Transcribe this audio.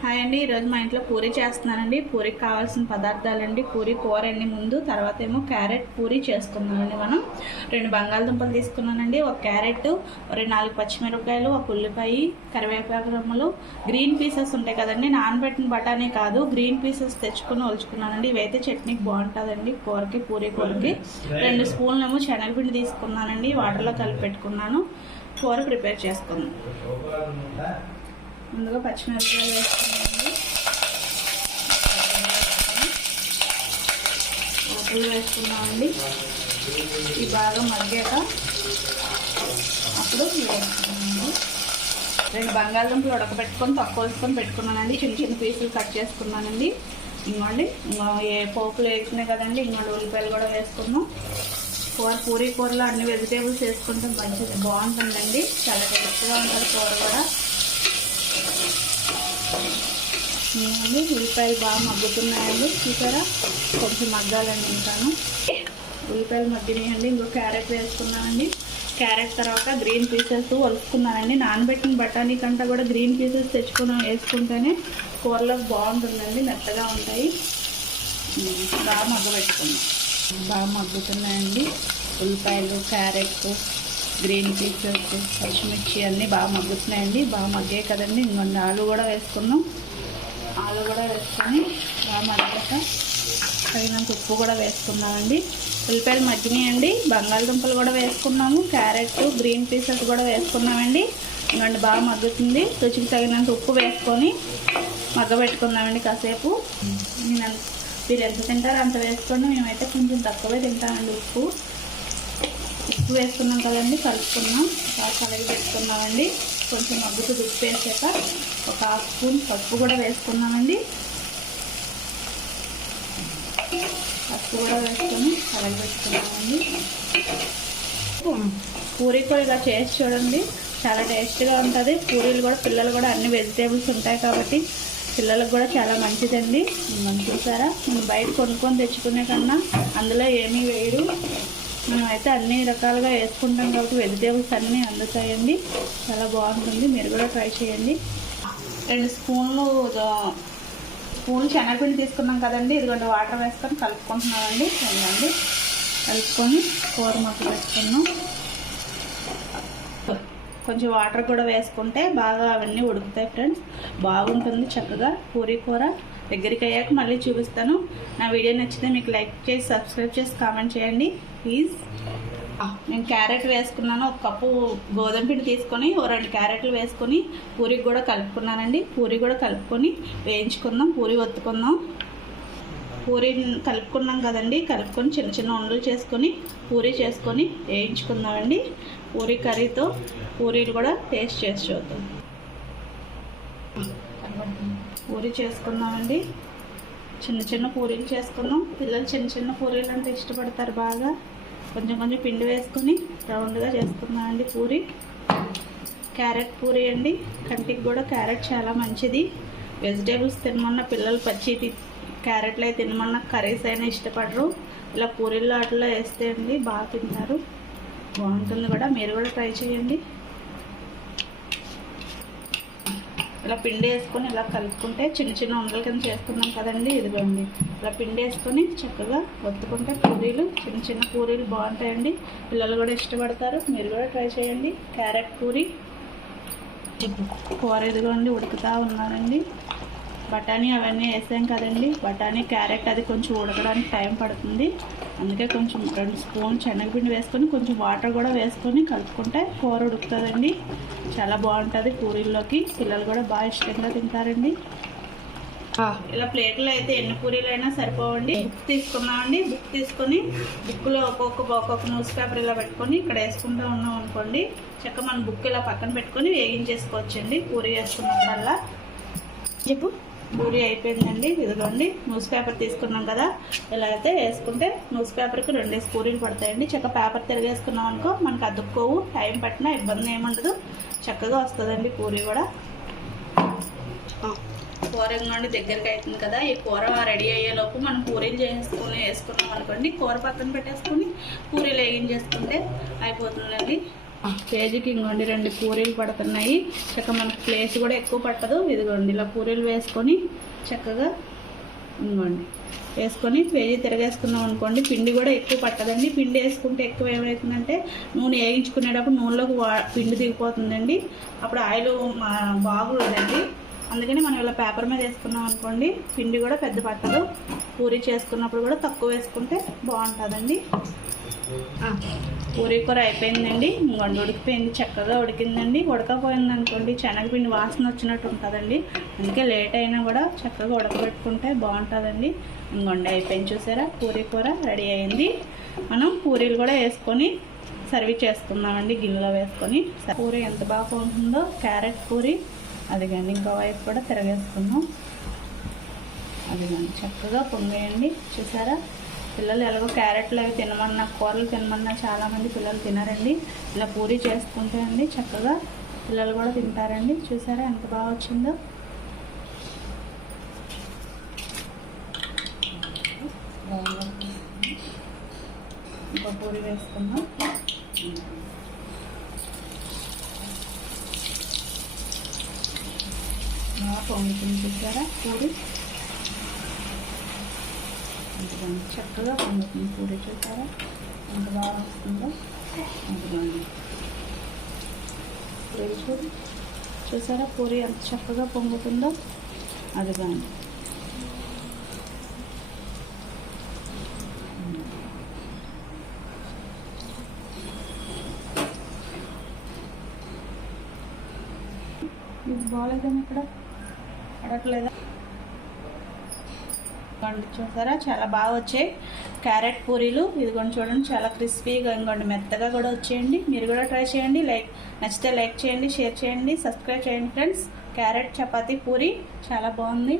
Hi అండి. ఈరోజు మా ఇంట్లో పూరి చేస్తున్నానండి. పూరికి కావాల్సిన పదార్థాలండి. పూరి కూర అండి ముందు తర్వాత ఏమో క్యారెట్ పూరి చేసుకున్నామండి మనం. రెండు బంగాళదుంపలు తీసుకున్నానండి. ఒక క్యారెట్ రెండు నాలుగు పచ్చిమిరపకాయలు ఒక ఉల్లిపాయ కరివేపాకు రమ్మలు. గ్రీన్ పీసెస్ ఉంటాయి కదండి. నానబెట్టిన బఠానీ కాదు. గ్రీన్ పీసెస్ తెచ్చుకొని ఒలుచుకున్నానండి. ఇవైతే చట్నీకి బాగుంటుందండి. కూరకి పూరి కూరకి. రెండు స్పూన్లు ఏమో శనగపిండి తీసుకున్నానండి. వాటర్లో కలిపి పెట్టుకున్నాను. కూర ప్రిపేర్ చేసుకుందాం. ముందుగా పచ్చిమిరపకాయలు వేసుకున్నామండి ఉప్పులు వేసుకున్నామండి ఈ బాగా మగ్గాక అప్పుడు ఇవి రెండు బంగాళదుంపలు ఉడకబెట్టుకొని తక్కువ వేసుకొని పెట్టుకున్నానండి. చిన్న చిన్న పీసులు కట్ చేసుకున్నానండి. ఇంకోండి ఏ పోపులు వేసినాయి కదండి ఇంకోండి ఉల్లిపాయలు కూడా వేసుకున్నాం. కూర పూరీ కూరలో అన్ని వెజిటేబుల్స్ వేసుకుంటే మంచిది బాగుంటుందండి. చాలా టేస్ట్గా ఉంటుంది కూర కూడా. ఇవన్నీ ఉల్లిపాయలు బాగా మగ్గుతున్నాయండి. చూసారా? కొంచెం మగ్గాలండి ఇంకాను. ఉల్లిపాయలు మగ్గినాయండి. ఇంకో క్యారెట్ వేసుకున్నానండి. క్యారెట్ తర్వాత గ్రీన్ పీసెస్ వలుపుకున్నానండి నానబెట్టిన బఠానీ కంటే కూడా గ్రీన్ పీసెస్ తెచ్చుకుని వేసుకుంటేనే కూరలో బాగుంటుందండి. మెత్తగా ఉంటాయి. బాగా మగ్గబెట్టుకున్నాం. బాగా మగ్గుతున్నాయండి. ఉల్లిపాయలు క్యారెట్ గ్రీన్ పీసెస్ పచ్చిమిర్చి అన్నీ బాగా మగ్గుతున్నాయండి. బాగా మగ్గాయి కదండి. ఇంకొన్ని ఆలు కూడా వేసుకున్నాం. ఆలు కూడా వేసుకొని బాగా మగ్గాక తగినంత ఉప్పు కూడా వేసుకున్నామండి ఉల్లిపాయలు మగ్గినాయండి. బంగాళదుంపలు కూడా వేసుకున్నాము. క్యారెట్ గ్రీన్ పీసెస్ కూడా వేసుకున్నామండి. ఇవ్వండి బాగా మగ్గుతుంది. రుచికి తగినంత ఉప్పు వేసుకొని మగ్గబెట్టుకున్నామండి కాసేపు. నేను మీరు ఎంత తింటారో అంత వేసుకోండి మేమైతే కొంచెం తక్కువే తింటామండి ఉప్పు. ఉప్పు వేసుకున్నాం కదండి కలుపుకున్నాం. బాగా కలిగి పెట్టుకున్నామండి. కొంచెం మగ్గుతూ ఉప్పు వేసాక ఒక హాఫ్ స్పూన్ పప్పు కూడా వేసుకున్నామండి. పప్పు కూడా వేసుకొని కలిగి పెట్టుకున్నామండి పూరి కూడా ఇలా చేసి చూడండి చాలా టేస్ట్గా ఉంటుంది. పూరీలు కూడా పిల్లలు కూడా అన్ని వెజిటేబుల్స్ ఉంటాయి కాబట్టి పిల్లలకు కూడా చాలా మంచిదండి. మనం చూసారా? మనం బయట కొనుక్కొని తెచ్చుకునే కన్నా అందులో ఏమీ వేయడు మేమైతే అన్ని రకాలుగా వేసుకుంటాం కాబట్టి వెజిటేబుల్స్ అన్నీ అందుతాయండి. చాలా బాగుంటుంది. మీరు కూడా ట్రై చేయండి. రెండు స్పూన్లు స్పూన్లు శనగపిండి తీసుకున్నాం కదండి. ఇదిగోండి వాటర్ వేసుకొని కలుపుకుంటున్నామండి. చూడండి కలుపుకొని కూర మొక్క పెట్టుకున్నాం. కొంచెం వాటర్ కూడా వేసుకుంటే బాగా అవన్నీ ఉడుకుతాయి ఫ్రెండ్స్. బాగుంటుంది చక్కగా పూరీ కూర. దగ్గరికి అయ్యాక మళ్ళీ చూపిస్తాను. నా వీడియో నచ్చితే మీకు లైక్ చేసి సబ్స్క్రైబ్ చేసి కామెంట్ చేయండి. ప్లీజ్ నేను క్యారెట్ వేసుకున్నాను. ఒక కప్పు గోధుమ పిండి తీసుకొని ఓ రెండు క్యారెట్లు వేసుకొని పూరికి కూడా కలుపుకున్నానండి. పూరి కూడా కలుపుకొని వేయించుకుందాం. పూరి ఒత్తుకుందాం. పూరి కలుపుకున్నాం కదండి. కలుపుకొని చిన్న చిన్న ఉండలు చేసుకొని పూరి చేసుకొని వేయించుకుందామండి. పూరి కర్రీతో పూరీలు కూడా టేస్ట్ చేసి చూద్దాం. పూరి చేసుకుందామండి చిన్న చిన్న పూరీలు చేసుకుందాం పిల్లలు చిన్న చిన్న పూరీలు అంటే ఇష్టపడతారు బాగా. కొంచెం కొంచెం పిండి వేసుకొని రౌండ్గా చేసుకుందామండి పూరి. క్యారెట్ పూరి అండి. కంటికి కూడా క్యారెట్ చాలా మంచిది. వెజిటేబుల్స్ తినమన్న పిల్లలు పచ్చి తి- క్యారెట్లు అయితే తినమన్న కర్రీస్ అయినా ఇష్టపడరు. ఇలా పూరీల్లో అట్లా వేస్తే అండి బాగా తింటారు. బాగుంటుంది కూడా. మీరు కూడా ట్రై చేయండి. ఇలా పిండి వేసుకొని ఇలా కలుపుకుంటే చిన్న చిన్న ఉండల కింద చేసుకున్నాం కదండి ఇదిగోండి. ఇలా పిండి వేసుకొని చక్కగా ఒత్తుకుంటే పూరీలు చిన్న చిన్న పూరీలు బాగుంటాయండి. పిల్లలు కూడా ఇష్టపడతారు మీరు కూడా ట్రై చేయండి. క్యారెట్ పూరి. కూర ఇదిగోండి ఉడుకుతా ఉన్నారండి. బఠానీ అవన్నీ వేసాం కదండి. బఠానీ క్యారెట్ అది కొంచెం ఉడకడానికి టైం పడుతుంది. అందుకే కొంచెం రెండు స్పూన్ శనగపిండి వేసుకొని కొంచెం వాటర్ కూడా వేసుకొని కలుపుకుంటే కూర ఉడుకుతుందండి. చాలా బాగుంటుంది పూరీల్లోకి. పిల్లలు కూడా బాగా ఇష్టంగా తింటారండి. ఇలా ప్లేట్లో అయితే ఎన్ని పూరీలు అయినా సరిపోవండి. బుక్ తీసుకున్నామండి. బుక్ తీసుకొని బుక్లో ఒక్కొక్క ఒక్కొక్క న్యూస్ పేపర్ ఇలా పెట్టుకొని ఇక్కడ వేసుకుంటూ ఉన్నాం అనుకోండి. చక్క మన బుక్ ఇలా పక్కన పెట్టుకొని వేగించేసుకోవచ్చండి. పూరీ వేసుకున్నప్పుడల్లా. చెప్పు. పూరి అయిపోయిందండి. ఇదిగోండి న్యూస్ పేపర్ తీసుకున్నాం కదా. ఇలా అయితే వేసుకుంటే న్యూస్ పేపర్కి రెండేసి పూరీలు పడతాయండి. చక్క పేపర్ తిరిగేసుకున్నాం అనుకో మనకు అతుక్కోవు టైం పట్టినా ఇబ్బంది ఏముండదు. చక్కగా వస్తుందండి పూరి కూడా. కూర ఇంకోండి దగ్గరికి అవుతుంది కదా. ఈ కూర రెడీ అయ్యేలోపు మనం పూరీలు చేసుకుని వేసుకున్నాం అనుకోండి. కూర పక్కన పెట్టేసుకొని పూరీలు వేగించేసుకుంటే అయిపోతుందండి. కేజీకి ఇంకోండి రెండు పూరీలు పడుతున్నాయి. చక్కగా మనకు ప్లేస్ కూడా ఎక్కువ పట్టదు. ఇదిగోండి ఇలా పూరీలు వేసుకొని చక్కగా ఇంకోండి వేసుకొని పేజీ తిరగేసుకున్నాం అనుకోండి పిండి కూడా ఎక్కువ పట్టదండి. పిండి వేసుకుంటే ఎక్కువ ఏమవుతుందంటే నూనె వేయించుకునేటప్పుడు నూనెలోకి వా పిండి దిగిపోతుందండి. అప్పుడు ఆయిల్ మా- బాగుండదండి అందుకని మనం ఇలా పేపర్ మీద వేసుకున్నాం అనుకోండి పిండి కూడా పెద్ద పట్టదు. పూరీ చేసుకున్నప్పుడు కూడా తక్కువ వేసుకుంటే బాగుంటుందండి. పూరీ కూర అయిపోయిందండి. ఇంకొండి ఉడికిపోయింది చక్కగా ఉడికిందండి. ఉడకపోయింది అనుకోండి శనగపిండి వాసన వచ్చినట్టు ఉంటుందండి. అందుకే లేట్ అయినా కూడా చక్కగా ఉడకబెట్టుకుంటే బాగుంటుందండి. ఇంకొండి అయిపోయింది చూసారా? పూరీ కూర రెడీ అయింది. మనం పూరీలు కూడా వేసుకొని సర్వ్ చేసుకుందామండి గిన్నెలో వేసుకొని. పూరి ఎంత బాగా ఉంటుందో క్యారెట్ పూరి. అదిగండి ఇంకో వైపు కూడా తిరగేసుకుందాం. అది కానీ చక్కగా పొంగేయండి. చూసారా? పిల్లలు ఎలాగో క్యారెట్లు అవి తినమన్నా కూరలు తినమన్నా చాలామంది పిల్లలు తినరండి. ఇలా పూరి చేసుకుంటే అండి చక్కగా పిల్లలు కూడా తింటారండి. చూసారా ఎంత బాగా వచ్చిందో? ఇంకో పూరి వేసుకుందాం. పొంగుతుంది చూసారా పూరి? ఇదిగోండి చక్కగా పొంగుతుంది పూరి చూసారా ఎంత బాగా వస్తుందో? ఇదిగోండి పూరి చూడు. చూసారా? పూరి ఎంత చక్కగా పొంగుతుందో? బాగుంది ఇది బాగాలేదేమో ఇక్కడ? పడట్లేదా? ఇదిగోండి చూసారా? చాలా బాగా వచ్చాయి. క్యారెట్ పూరీలు ఇదిగోండి చూడండి చాలా క్రిస్పీగా ఇంకోండి మెత్తగా కూడా వచ్చేయండి. మీరు కూడా ట్రై చేయండి. లైక్ నచ్చితే లైక్ చేయండి షేర్ చేయండి సబ్స్క్రైబ్ చేయండి ఫ్రెండ్స్. క్యారెట్ చపాతీ పూరి చాలా బాగుంది.